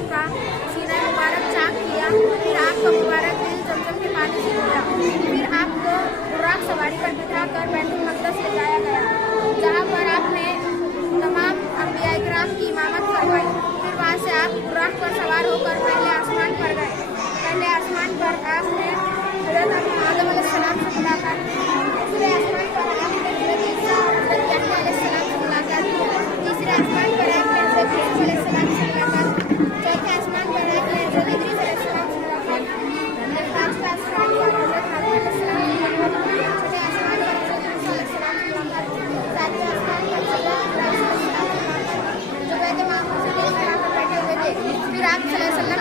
आपका सीना मुबारक चाक किया, फिर आपका मुबारक दिल जमजम के पानी से धोया, फिर आपको बुर्राक सवारी पर बिठाकर बैतुल मक़दस ले जाया गया, जहाँ पर आपने तमाम अंबिया इकराम की इमामत करवाई। फिर वहाँ से आप बुर्राक पर सवार होकर पहले आसमान पर गए। पहले आसमान पर आपने हज़रत आदम अलैहिस्सलाम से मुलाकात की, दूसरे आसमान पर आपने हज़रत ईसा और हज़रत यहया अलैहिस्सलाम से मुलाकात की, तीसरे आसमान पर आपने हज़रत यूसुफ अलैहिस्सलाम से मुलाकात की, चौथे आसमान पर आपने हज़रत इदरीस अलैहिस्सलाम से मुलाकात की, पांचवें आसमान पर हज़रत हारून अलैहिस्सलाम से मुलाकात की, छठे आसमान पर हज़रत मूसा अलैहिस्सलाम से मुलाकात की, सातवें आसमान पर हज़रत इब्राहीम अलैहिस्सलाम से मुलाकात की, जो बैतुल मामूर से लेकर आकर बैठे हुए थे। फिर आप सल्लल्लाहु अलैहि वसल्लम